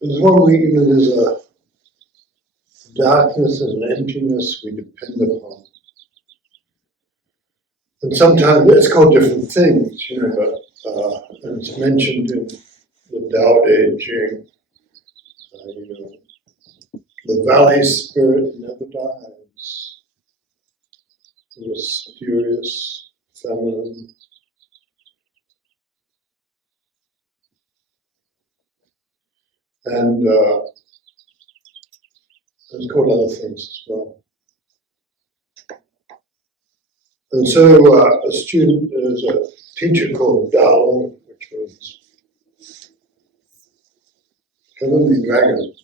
there's one week, there's a darkness and an emptiness we depend upon. And sometimes it's called different things, but it's mentioned in the Tao Te Ching. The valley spirit never dies. The mysterious, feminine. And it's called other things as well. And so a student, there's a teacher called Dalong, which means heavenly dragon.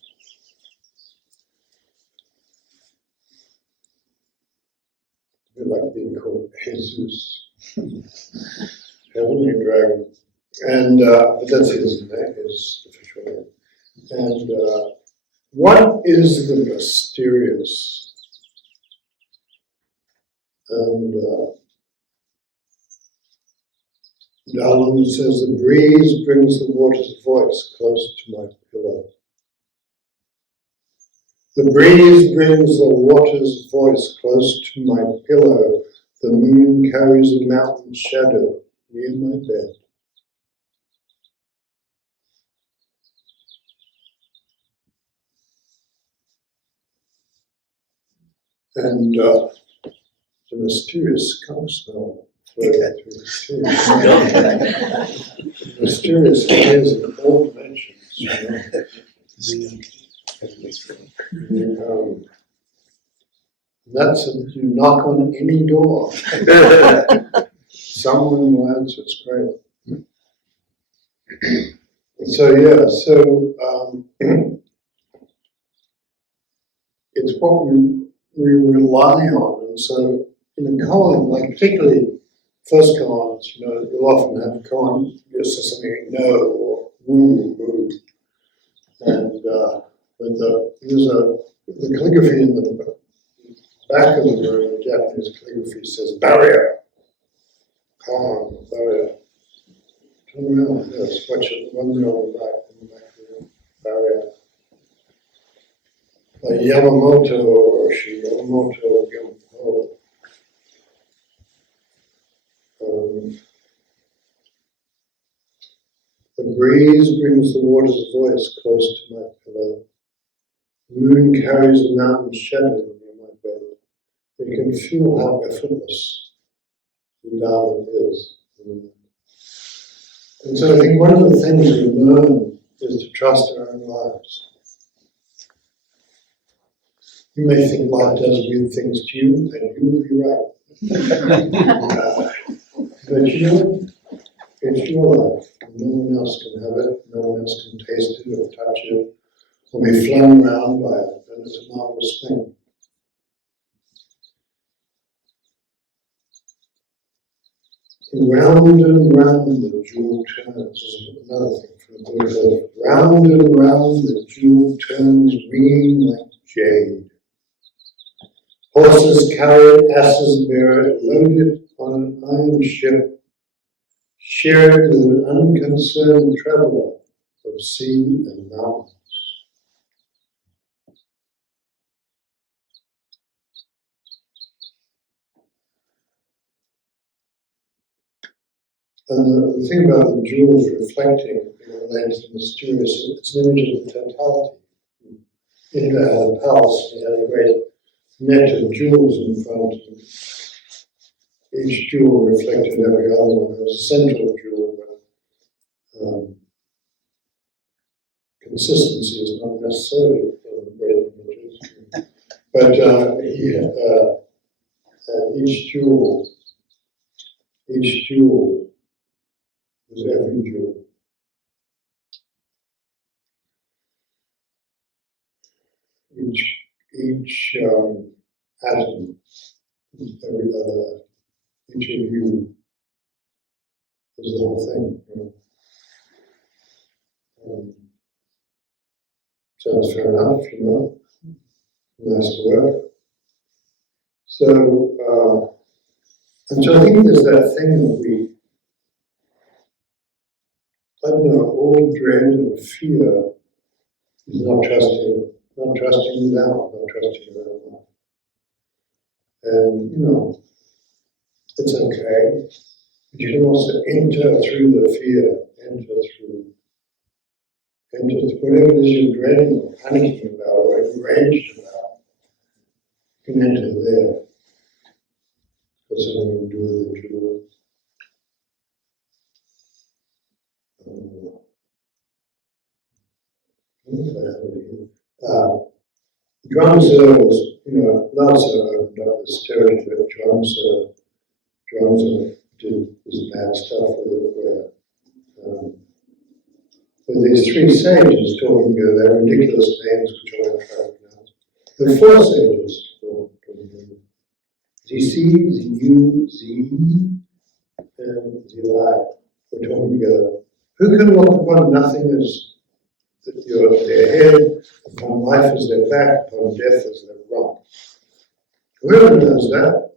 A bit like being called Jesus, heavenly dragon. And but that's his name, his official name. And what is the mysterious? And Dalong says, the breeze brings the water's voice close to my pillow. The breeze brings the water's voice close to my pillow. The moon carries a mountain shadow near my bed. And the mysterious skunk smell floating through the stream. Mysterious appears in all dimensions. That's you knock on any door. Someone will answer. It's great. So it's what we rely on, and so in a koan, like particularly first koans, you'll often have a koan just says something like no or woo woo, and but the calligraphy in the back of the room, the Japanese calligraphy says barrier, koan, barrier. Turn around, yes, watch it, one there on the back of the room, barrier. Like Yamamoto or Shimamoto Genpo. The breeze brings the water's voice close to my pillow. The moon carries the mountain shadow near my bed. You can feel how effortless the Tao is. And so I think one of the things we learn is to trust our own lives. You may think life does weird things to you, and you will be right. But it's your life. No one else can have it, no one else can taste it or touch it, or be flung around by it, and it's a marvelous thing. Round and round the jewel turns. This is another thing from the Buddha. Round and round the jewel turns, ringing like jade. Horses carry it, asses bear it, loaded on an iron ship, shared with an unconcerned traveller of sea and mountains. And the thing about the jewels reflecting relates to the mysterious, it's an image of the totality. Indra had a palace, he had a great net of jewels in front of him. Each jewel reflected every other one. There was a central jewel, but consistency is not necessarily in great images. But each jewel was every jewel. Each atom, every other atom, each of you is the whole thing. So that's fair enough, nice to work. So, and so I think there's that thing that I don't know, all dread and fear is not trusting without, not trusting without. And, it's okay. But you can also enter through the fear, enter through whatever it is you're dreading or panicking about or enraged about. You can enter there. Got something to do with it, too. Drums was, Lhasa opened up this territory that drums did this bad stuff with it, where these three sages talking together, their ridiculous names which I won't try to pronounce. There are four sages, Zisi, Ziyu, Zi, and Zilai, were talking together. Who can look upon nothing as their head, upon life as their back, upon death as their rump? Whoever knows that,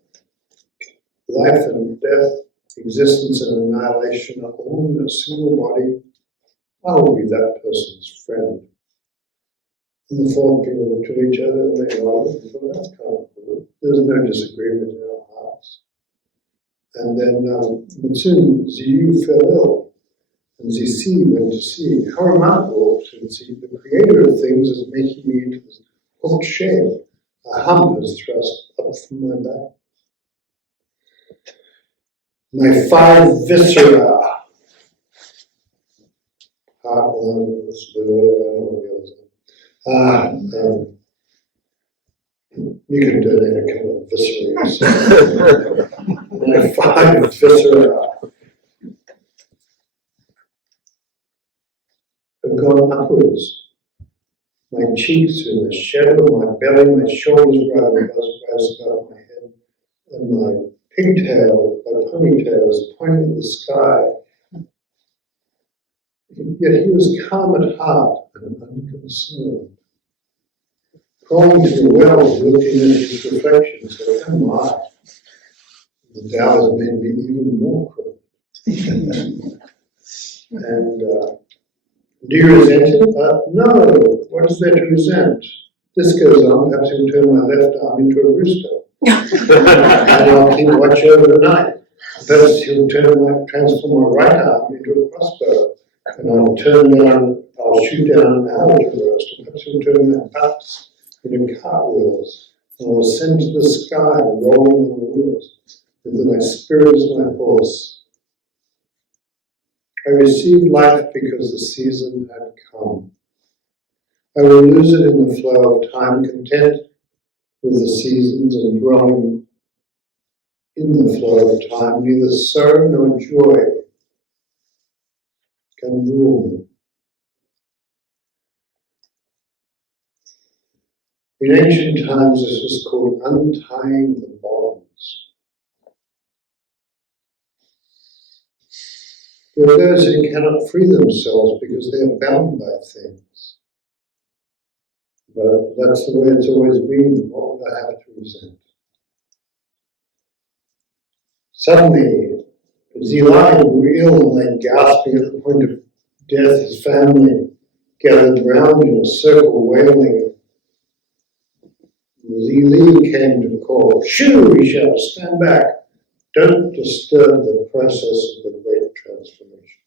life and death, existence and annihilation are all in a single body, I will be that person's friend. And the four people look to each other and they nod, so that's kind of cool. There's no disagreement in our hearts. And then Matsun Ziyu fell ill, and Zisi went to sea. How remarkable to see the creator of things is making me into this hooked shape. A hump is thrust up from my back. My five viscera. Heart, lungs, liver, I don't know what the others are. You can donate a couple of viscera. My five viscera have gone upwards. My cheeks are in the shadow of my belly, my shoulders rise above my head, and my pigtail, my ponytail is pointing at the sky. Yet he was calm at heart and unconcerned. Crawling to the well, he looked in at his reflection and said, "Oh my, the Tao has made me even more crooked." And do you resent it? No. What is there to resent? This goes on, perhaps he'll turn my left arm into a rooster. And I'll keep watch over the night. Perhaps he'll transform my right arm into a crossbow. And I'll shoot down an owl to roast. Perhaps he'll turn my butts into cartwheels. And I'll ascend to the sky, rolling on the wheels. And then my spirit is my horse. I received life because the season had come. I will lose it in the flow of time, content with the seasons and dwelling in the flow of time. Neither sorrow nor joy can rule me. In ancient times, this was called untying the bonds. There are those who cannot free themselves because they are bound by things. But that's the way it's always been. What would I have to resent? Suddenly, Zilai grew ill and lay gasping at the point of death. His family gathered round in a circle, wailing. Zili came to call. "Shoo!" he shouted, "Stand back. Don't disturb the process of the great transformation."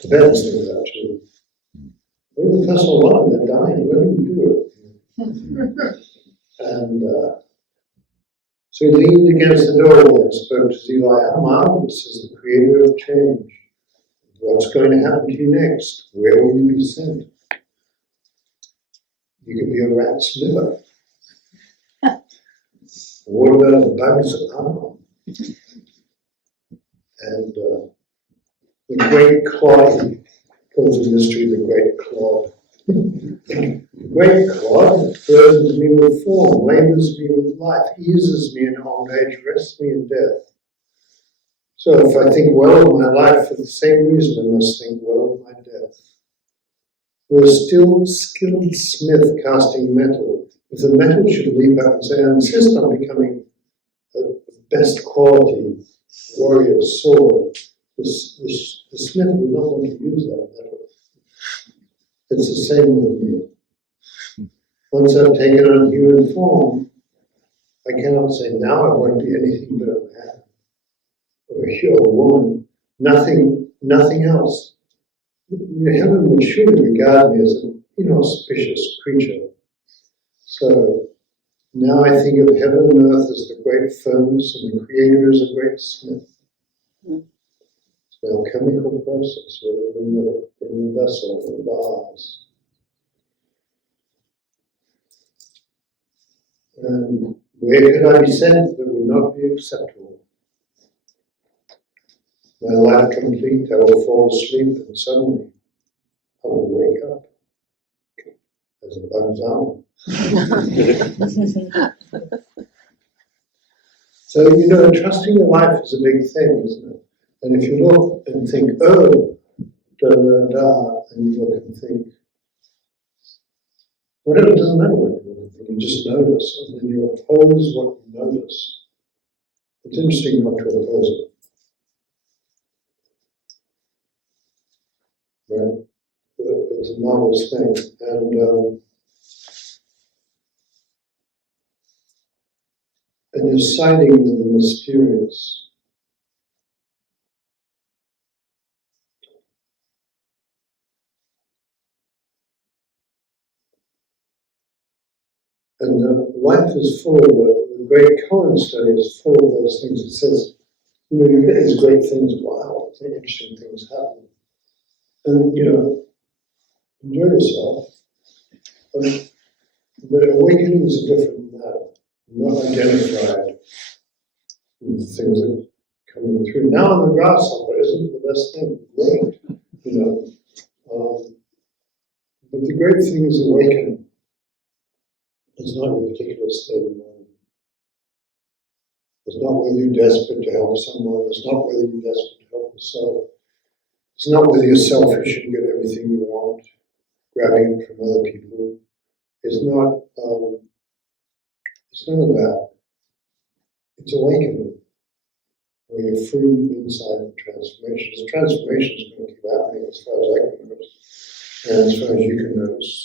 Tibetans do that too. They fuss a lot when they're dying. Let them do it. And so he leaned against the doorway and spoke to Zilai. "How marvelous is the creator of change. What's going to happen to you next? Where will you be sent? You could be a rat's liver. What about a bug's arm?" And the great clod, he calls the mystery the great clod. The great clod burdens me with form, labors me with life, eases me in old age, rests me in death. So if I think well of my life for the same reason, I must think well of my death. We're still skilled smith casting metal. If the metal should leap up and say, "I insist on becoming the best quality warrior sword," the Smith would not want to use that metaphor. It's the same with me. Once I've taken on human form, I cannot say, now I won't be anything but a man, or a woman, nothing else. Heaven would surely regard me as an inauspicious creature. So now I think of heaven and earth as the great furnace and the Creator as a great smith. It's now a chemical process in the vessel, in the vase. And where could I be sent that would not be acceptable? My life complete, I will fall asleep, and suddenly I will wake up as a bug's owl. So, trusting your life is a big thing, isn't it? And if you look and think, oh, da da da, and you look and think, whatever, it doesn't matter what you look and think, you just notice, and then you oppose what you notice. It's interesting not to oppose it. Right? It's a marvelous thing. And you're siding with the mysterious. And life is full of the great Cohen study is full of those things. It says, you get these great things, wow, interesting things happen. And, enjoy yourself. But awakening is a different matter. You're not identified with the things that are coming through. Now on the grasshopper isn't the best thing. Great, but the great thing is awakening. It's not a particular state of mind. It's not whether you're desperate to help someone. It's not whether you're desperate to help yourself. It's not whether you're selfish and get everything you want, grabbing it from other people. It's not of that. It's awakening, where you're free inside the transformation. The transformation is going to keep happening as far as I can notice, and as far as you can notice.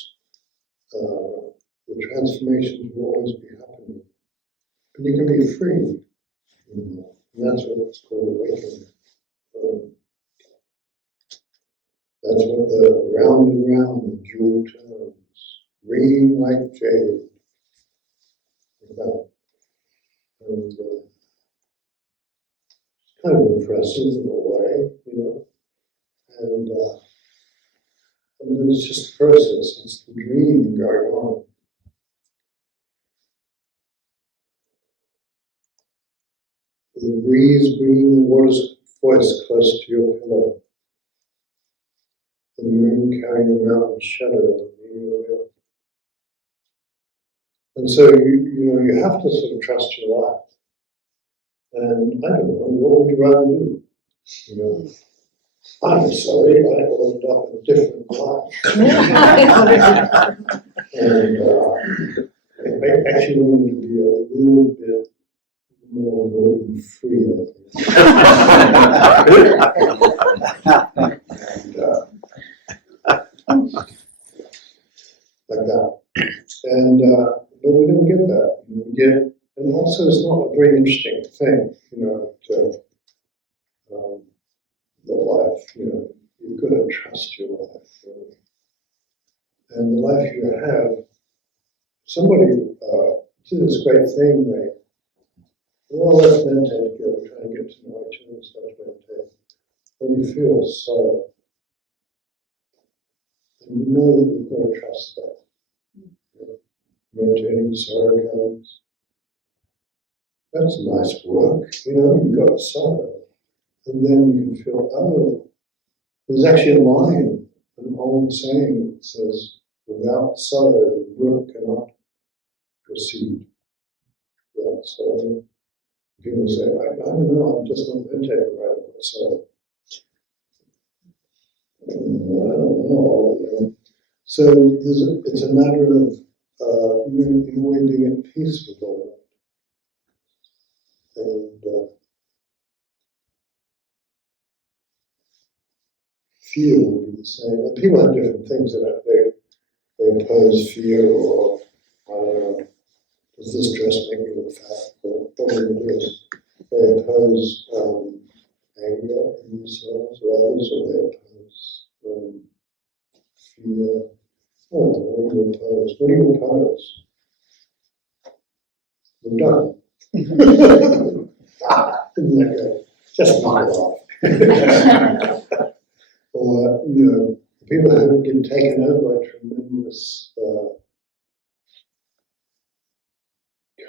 The transformations will always be happening. And you can be free. And that's what it's called awakening. That's what the round and round the jewel turns, ringing like jade. And it's kind of impressive in a way, And then it's just a process, it's the dream going on. The breeze bringing the water's voice close to your pillow. The moon carrying a mountain shadow in your head. And so you have to sort of trust your life. And I don't know, what would you rather do? I'm sorry, I ended up in a different life. And I actually wanted to be a little bit more golden free, I think. Like that. And but we don't get that. We get, and also it's not a very interesting thing, the life, you've got to trust your life. Really. And the life you have, somebody did this great thing, let's meditate together, try and get to know each other and start to meditate. When you feel sorrow, and you know that you've got to trust that. Maintaining sorrow comes. That's nice work, you've got sorrow. And then you can feel, there's actually a line, an old saying that says, without sorrow, the work cannot proceed. Without sorrow. People say, I don't know, I'm just not meditating right about sorrow. I don't know. So it's a matter of, in a way, being at peace with all that. And fear would be the same. And people have different things that they oppose fear, or I don't know, does this dress make me look fat, or whatever it is. They oppose anger in themselves or others, or they oppose fear. Oh, what do you oppose? What do you oppose? We're done. Isn't that good? Just knock it off. Or, people who get taken over by tremendous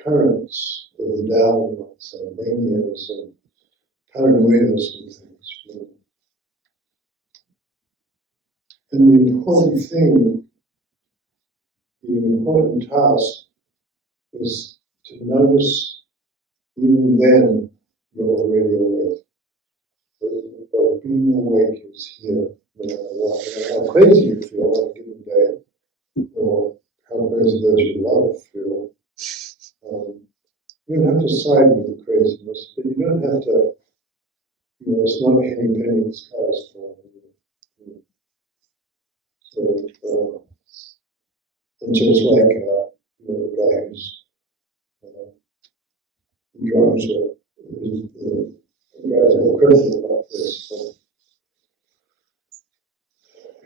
currents of the Dalong, so manias and paranoias and things. And the important task is to notice, even then, you're already awake. But being awake is here, no matter what. No matter how crazy you feel on a given day, or how crazy those you love feel. You don't have to side with the craziness, but you don't have to, it's not any penny in the sky is falling. So, and just like, the guy who's drugs, or guys who are critical about this. So,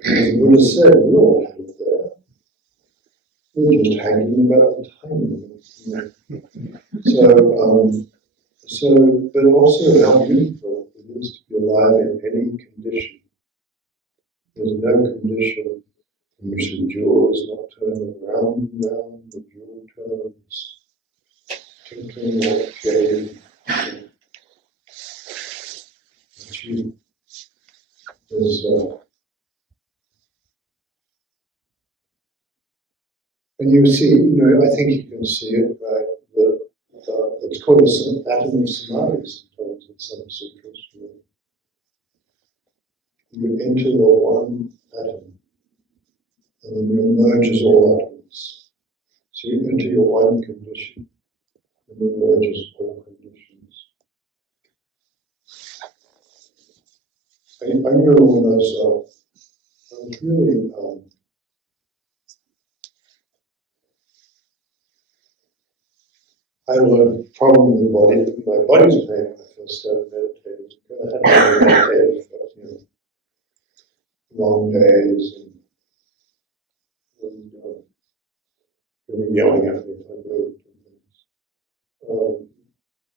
as Buddha said, we all have it there. We're just hanging about the timing. But also how beautiful it is to be alive in any condition. There's no condition in which the jewel is not turning round and round, the jewel turns, tinkling like jade. And you see, I think you can see it, right? It's called the atom of samadhi sometimes in some sutras. You enter the one atom, and then you merge as all atoms. So you enter your one condition, and you merge as all conditions. I remember when I was really I had a lot of problem with the body. My body's pain when I first started meditating. I had to meditate for long days, and they were yelling at me if I moved and things.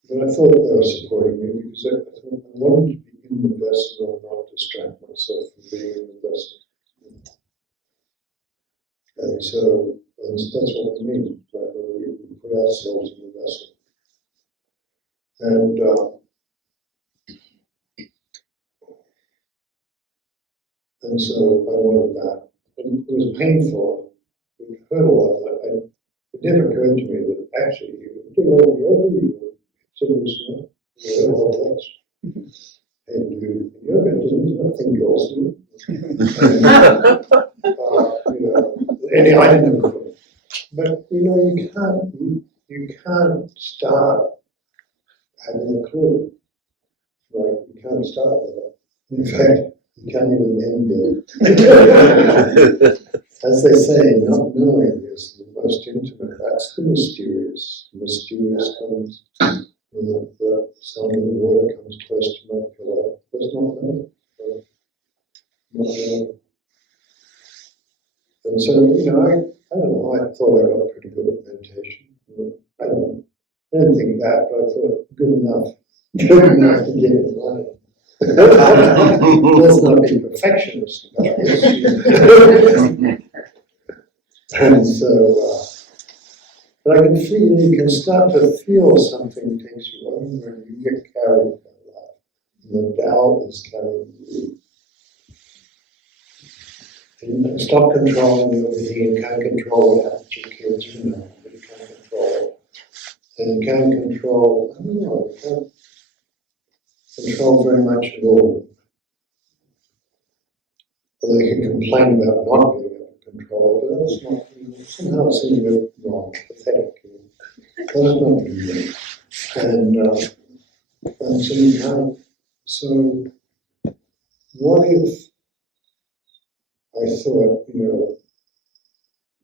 But I thought they were supporting me because I thought I wanted to be in the vessel and not distract myself from being in the vessel. And so that's what we need, right? We put ourselves in the vessel. And so I wanted that. And it was painful. It hurt a lot. It never occurred to me that actually you would do all the yoga, you would sort of hurt all that. And do yoga, there's nothing girls do. Any I didn't know. But you can't start having a clue. Like you can't start with that. In fact, you can't even end it. As they say, not knowing is the most intimate. That's the mysterious. The mysterious comes when the sound of the water comes close to my pillow. That's not knowing. Not knowing. And so, I don't know, I thought I got pretty good at meditation. I didn't think that, but I thought good enough to get it right. Let's not be perfectionist about this. And so, but I can feel, you can start to feel something takes you over and you get carried by that. And the Tao is carrying you. And stop controlling everything. You can't control what happens to your kids, but you can't control it. And you can't control, I don't know, you can't control very much at all. Although you can complain about not being able to control it, but that's not, somehow it seems a bit wrong, pathetic. That's not good. And so you can't, so what if I thought,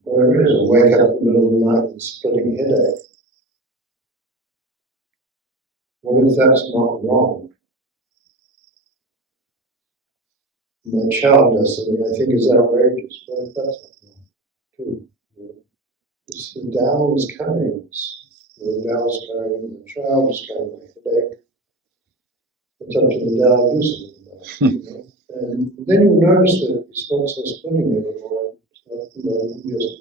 whatever it is, I wake up in the middle of the night with a splitting headache. What if that's not wrong? My child does something I think is outrageous. What if that's not wrong too? It's the Tao is carrying us. The Tao is carrying the child is carrying my headache. It's up to the Tao to do something about it. And then you'll notice that it's not so splitting anymore. It's not, just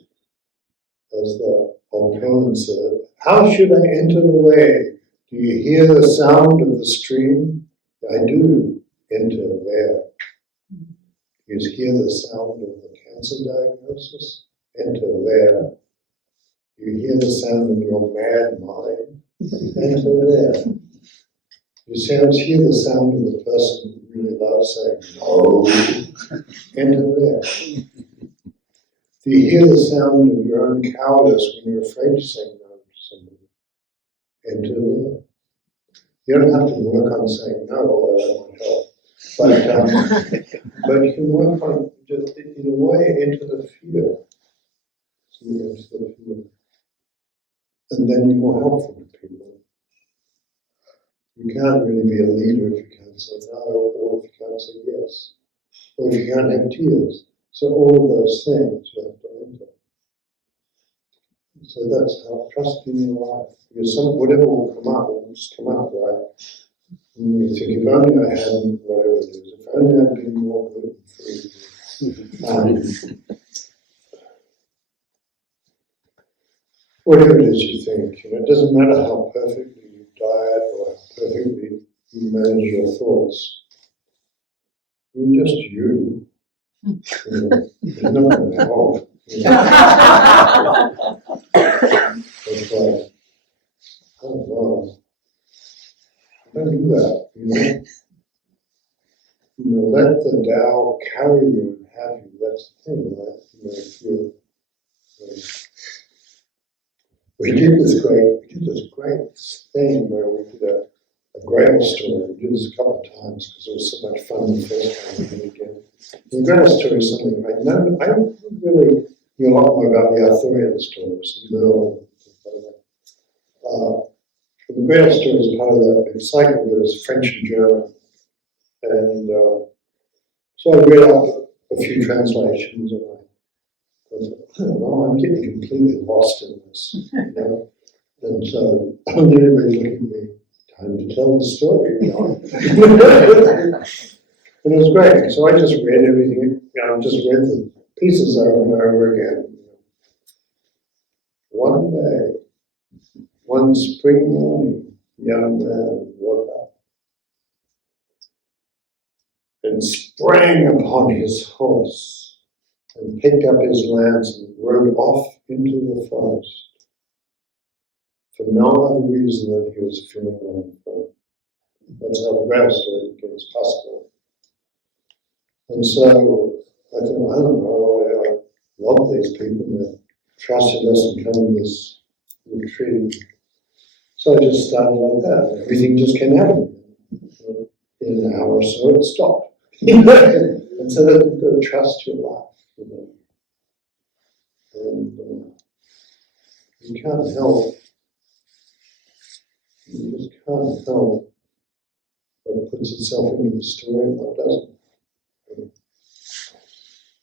as the old poem said, how should I enter the way? Do you hear the sound of the stream? I do enter there. Do you hear the sound of the cancer diagnosis? Enter there. Do you hear the sound of your mad mind? Enter there. You hear the sound of the person you really love saying, no, enter there. Do you hear the sound of your own cowardice when you're afraid to say no to somebody? Enter there. You don't have to work on saying no, although that won't help. But you can work on, just in a way, enter the fear. So you enter the fear. And then you're more helpful to people. You can't really be a leader if you can't say no, or if you can't say yes, or if you can't have tears. So all of those things you have to enter. So that's how trust in your life. Because whatever will come up, will just come up, right? And you think, if only I hadn't, whatever it is, if only I'd been more gluten-free. Whatever it is you think, it doesn't matter how perfectly you diet or how perfectly you manage your thoughts. You're just you. There's not going to help. It's like, oh no, don't do that. Let the Tao carry you and have you. That's the thing, right? If you We did this great thing where we did a Grail story. We did this a couple of times because it was so much fun the first time we did it again. The Grail story is something I don't really knew a lot more about the Arthurian stories, Merlin and things like that. The Grail story is part of that big cycle that is French and German. And so I read out a few translations and I don't know, I'm getting completely lost in this, And so everybody's looking at me, time to tell the story, And it was great. So I just read everything, just read the pieces over and over again. One day, one spring morning, a young man woke up and sprang upon his horse and picked up his lance and rode off into the forest for no other reason than he was feeling wonderful. That's how the Grail story begins, possible. And so I thought, I don't know, I love these people that trusted us and come to this retreat. So I just started like that. Everything just came out of me. In an hour or so, it stopped. And so that you've got to trust your life. And you can't help, you just can't help what puts itself into the story and what doesn't.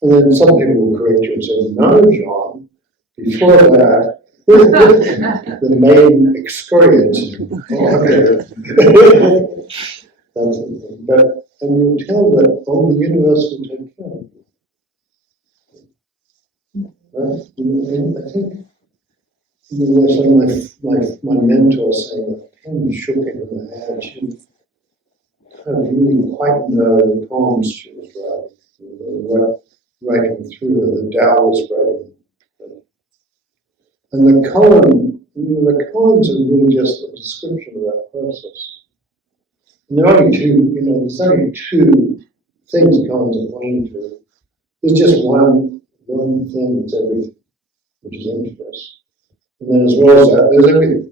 And then some people will correct you and say, no, John, before that, the main excoriant. That's it. But, and you'll tell that, the universe will take care of you. Right? I think my mentor saying that pen shook in her hand. She didn't kind of really quite know the poems she was writing through her, the Tao was writing. And the koan, the koans are really just a description of that process. And there are only two, there's only two things koans are pointing to. There's just one thing that's everything, which is emptiness. And then as well as that, there's everything.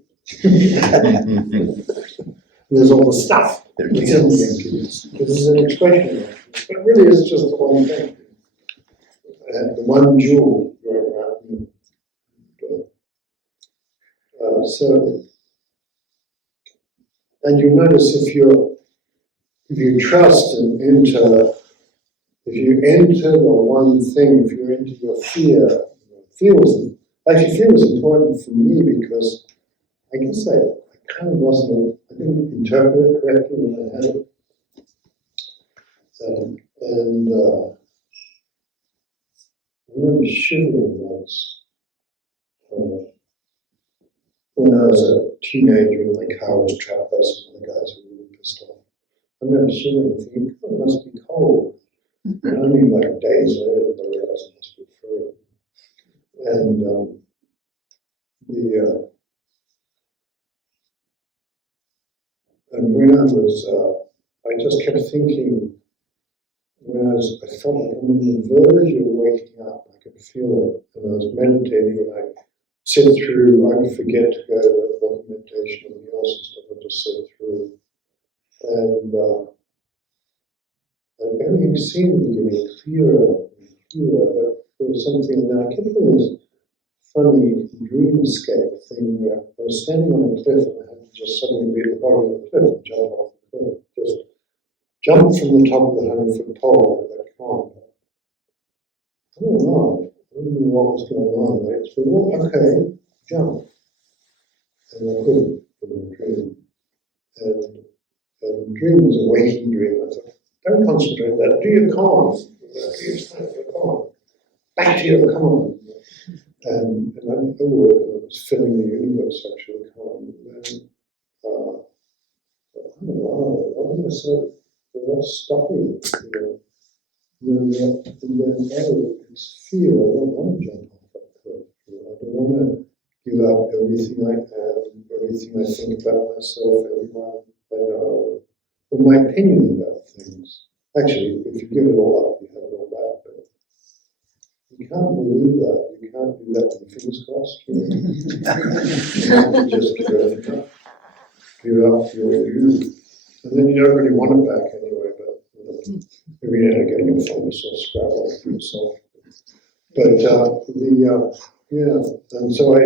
There's all the stuff. It's in the emptiness. This is an expression of emptiness. But really it's just the one thing. the one jewel going around. So, and you notice if you trust and enter, if you enter the one thing, if you enter your fear, fear was important for me because I guess I kind of I didn't interpret it correctly when I had it. And I remember shivering once when I was a teenager and my car was trapped by some of the guys who were really pissed off. I remember shivering and thinking, oh, it must be cold. And only like days later, I realized it must be free. And and when I just kept thinking, I felt like I'm on the verge of waking up. I could feel it, and I was meditating, and I would forget to go to the meditation and the else and stuff. I just sit through, and everything seemed to be getting clearer and clearer. But there was something. Now I kept doing this funny dreamscape thing where I was standing on a cliff and I had to just suddenly be at the bottom of the cliff and jump off the cliff. Just jump from the top of the 100-foot pole like that. Come on. I don't know. I don't know what was going on, right? So, okay, jump. And I couldn't from the dream. And the dream was a waking dream. I thought, don't concentrate on that. Do your calm. Back to your calm. And I didn't know what it was filling the universe actually calm. And then, I don't know, what was so, what's stopping it? And then, it's fear. I don't want to jump off that cliff. I don't want to give up everything I am, everything I think about myself, everyone I know, or my opinion about things. Actually, if you give it all up, you have it all back. But you can't believe that. You can't do that with your fingers crossed. You have to just give everything up. Give up your you. And then you don't really want it back anyway, but maybe you end up getting it from yourself, scrabbling for yourself. But and so I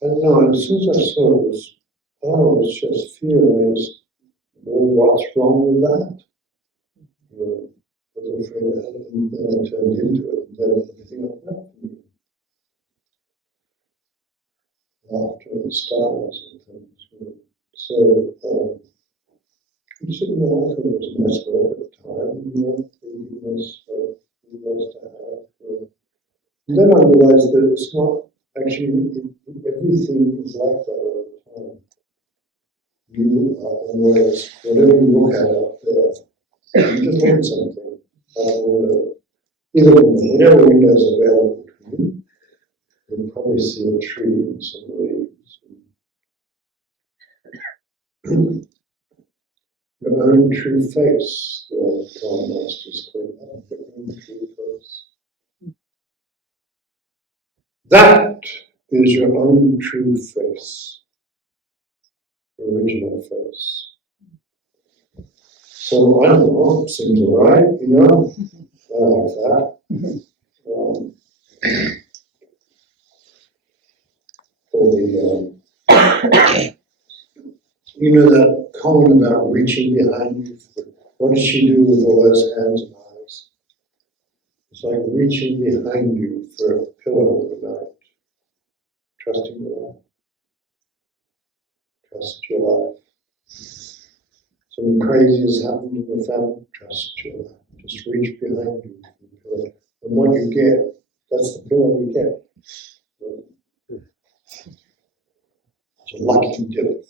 don't know, and as soon as I saw it was just fear, and I just, well, what's wrong with that? I was afraid of that, and then I turned into it, and then everything opened up for me. Laughter and stars and things. So, I thought it was nice work at the time, it was nice to have. And then I realized that it's not actually, everything is like that all the time. You are always, whatever you look at out there, you just look at something out the window. Either whatever window is available to you, you'll probably see a tree and some leaves. Your own true face, the old John Masters call that, your own true face. That is your own true face, original face. So I don't know, seems alright, I like that. That comment about reaching behind you. What does she do with all those hands and eyes? It's like reaching behind you for a pillow at night. Trusting your life. Trust your life. Something crazy has happened in your family. Trust your life. Just reach behind you for the pillow. And what you get, that's the pillow you get. It's a lucky dip.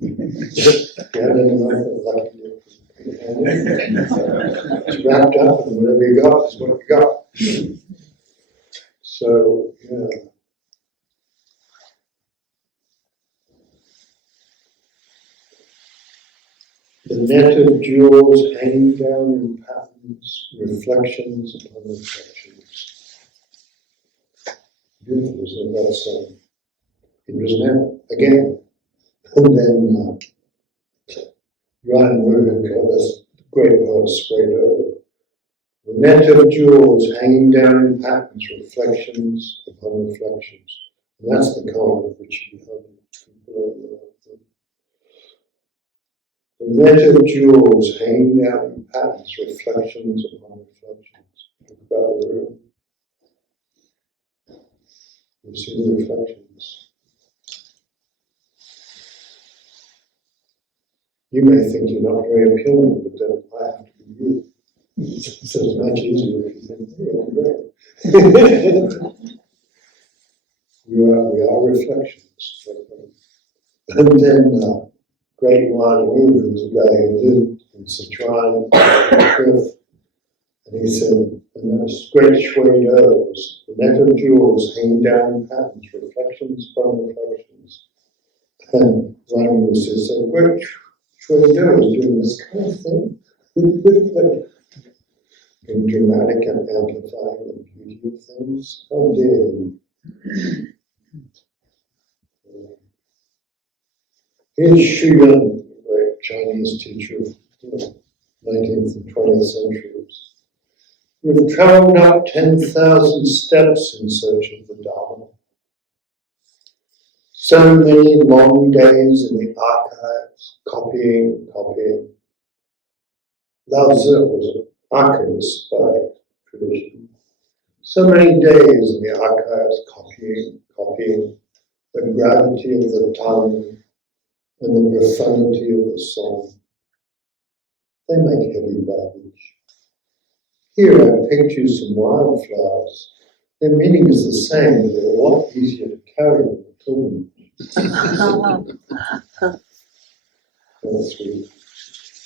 It's wrapped up, and whatever you got is what you got. So, the net of jewels hanging down in patterns, reflections upon reflections. Beautiful, so that's interesting. Again, and then Ryan Murdoch, that's great poet Suedo, The net of jewels hanging down in patterns, reflections upon reflections. And that's the koan of which you have. The net of jewels hanging down in patterns, reflections upon reflections. Think about the room. You see the reflections. You may think you're not very appealing, but then I have to be you. So it's much easier if you think, hey, I'm great. we are reflections. And then Great Wan Wu, who was a guy who lived in Sichuan, cliff, and he said, and those great Shui does, the net of jewels hanging down in patterns, reflections upon reflections. And Wan Wu says, so great Shui does doing this kind of thing. Being dramatic and amplifying the beauty of things. How dare you? Here's Xu Yan, the great Chinese teacher of the 19th and 20th centuries. You've traveled up 10,000 steps in search of the Dalong. So many long days in the archives, copying. Lao Tzu was an archivist by tradition. So many days in the archives, copying, the gravity of the tongue and the profundity of the song. They make heavy baggage. Here I picked you some wildflowers. Their meaning is the same, but they're a lot easier to carry than the pilgrimage. That's sweet.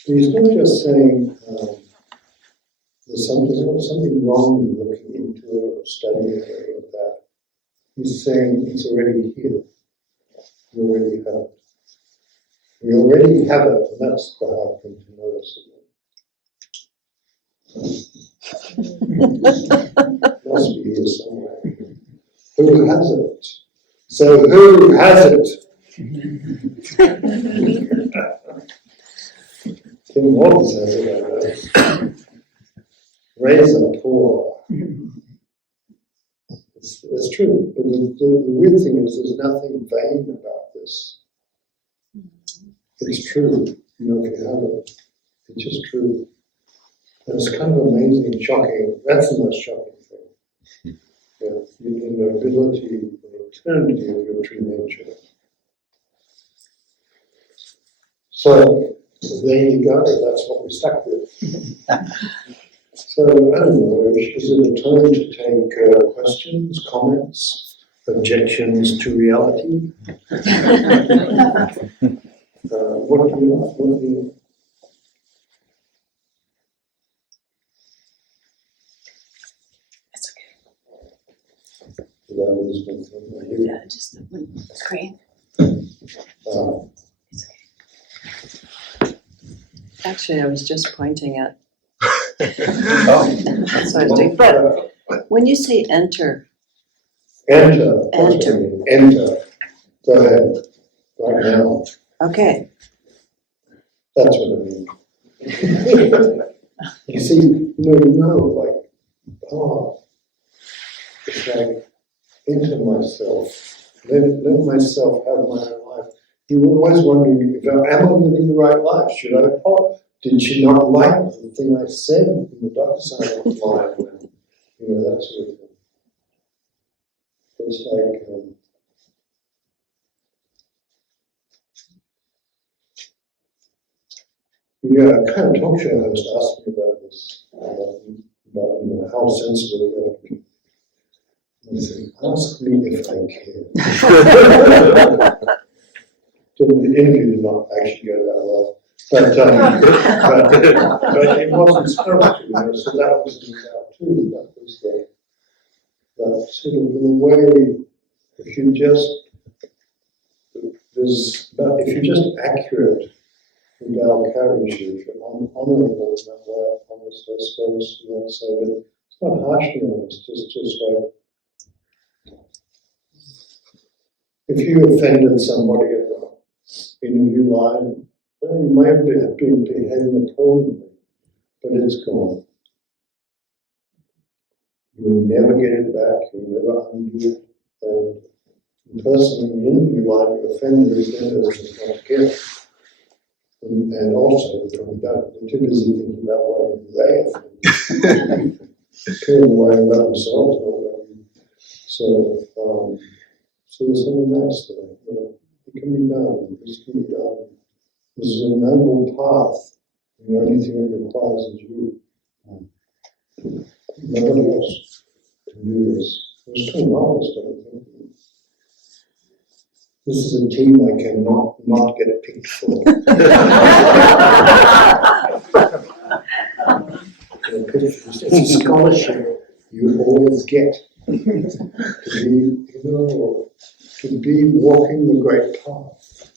He's not just saying there's something wrong with looking into it or studying it or any of that. He's saying it's already here. You already have it. We already have it, and that's the hard thing to notice again. Must be here somewhere. Who has it? So who has it? Tim Watts has it, I know. Razor poor. It's true, but the weird thing is there's nothing vain about this. It's true, if you have it. It's just true. And it's kind of amazing, shocking. That's the most shocking thing. The nobility, the eternity of your true nature. So, there you go, that's what we're stuck with. So, I don't know, is it a time to take questions, comments, objections to reality? What do you It's okay. Yeah, just the screen. It's okay. Actually, I was just pointing at. That's what I was doing. But when you say enter. Enter. Go ahead. Right now. Okay. That's what I mean. You see, like, it's like, enter myself, let myself have my own life. You were always wondering, am I living the right life? Should I pause? Did she not like the thing I said in the doctor's line? That sort of thing. It's like, a kind of talk show host asked me about this, about how sensitive you have to be. I said, ask me if I can. So the interview did not actually go that well. But it wasn't spiritual, so that was the doubt too. That was that sort of, in a way, if you're just accurate, the Tao carries you. If you're honorable in that way, honest, I suppose you want to say, but it's not harshly honest. It's just like, if you offended somebody in an interview line, well, you might have been behaving appallingly, but it's gone. You'll never get it back, you'll never undo it. And the person in the interview line you offended is not to get. And also, they're too busy thinking about what they offended. People worrying about themselves, not about you. So there's something nice there. You know, it can be done. This can be done. This is a noble path. And the only thing it requires is you. Nobody else can do this. It's kind of marvelous, don't you think? This is a team I cannot not get picked for. It's a scholarship you always get to be walking the great path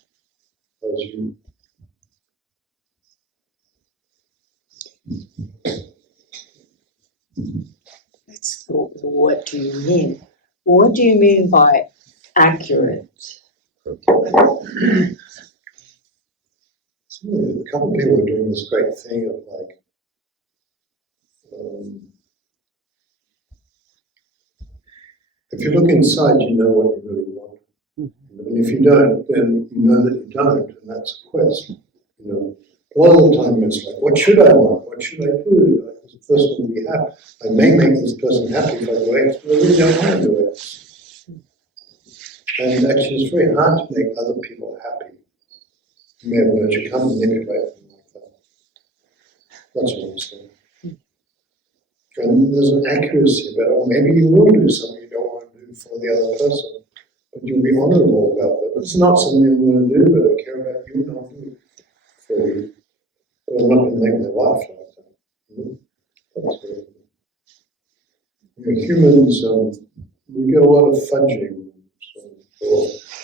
as you. What do you mean? What do you mean by accurate? So a couple of people are doing this great thing of like, if you look inside, you know what you really want. And if you don't, then you know that you don't, and that's a quest. You know, a lot of the time it's like, what should I want? What should I do? Like, this person will be happy. I may make this person happy if I do X, but I really don't want to do X. And actually, it's very hard to make other people happy. You may have learned you can't manipulate them like that. That's what I'm saying. And there's an accuracy about, oh, maybe you will do something you don't want to do for the other person, but you'll be honourable about that. It's not something I'm going to do, but I care about you and I'll do it for you. But I'm not going to make my life like that. That's good. You know, humans, we get a lot of fudging. So,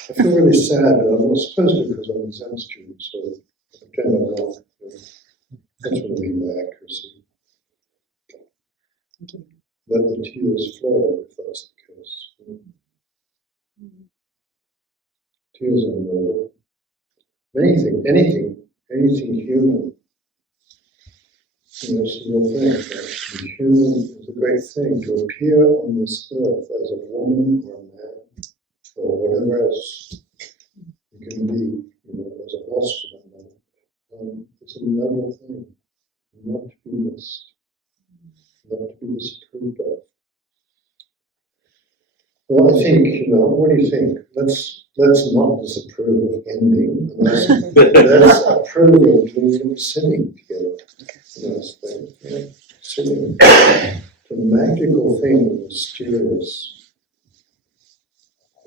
I feel really sad, but I'm not supposed to because I'm a Zen student, so I pretend I'm not. You know. That's what I mean by accuracy. Let the tears flow if that's the case. Tears are noble. Anything human. You know, it's a real thing. To be human is a great thing. To appear on this earth as a woman or a man or whatever else you can be, you know, as a horse for that matter. It's a noble thing. Not to be missed. Not to be disapproved of. Well, I think, you know, what do you think? Let's not disapprove of ending. Let's approve of doing sitting together. You know, sitting. The magical thing, the mysterious.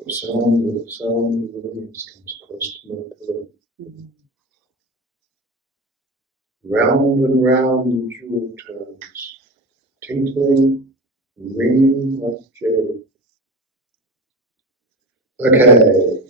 The sound of the leaves comes close to my pillow. Round and round the jewel turns, tinkling, ringing like jade. Okay.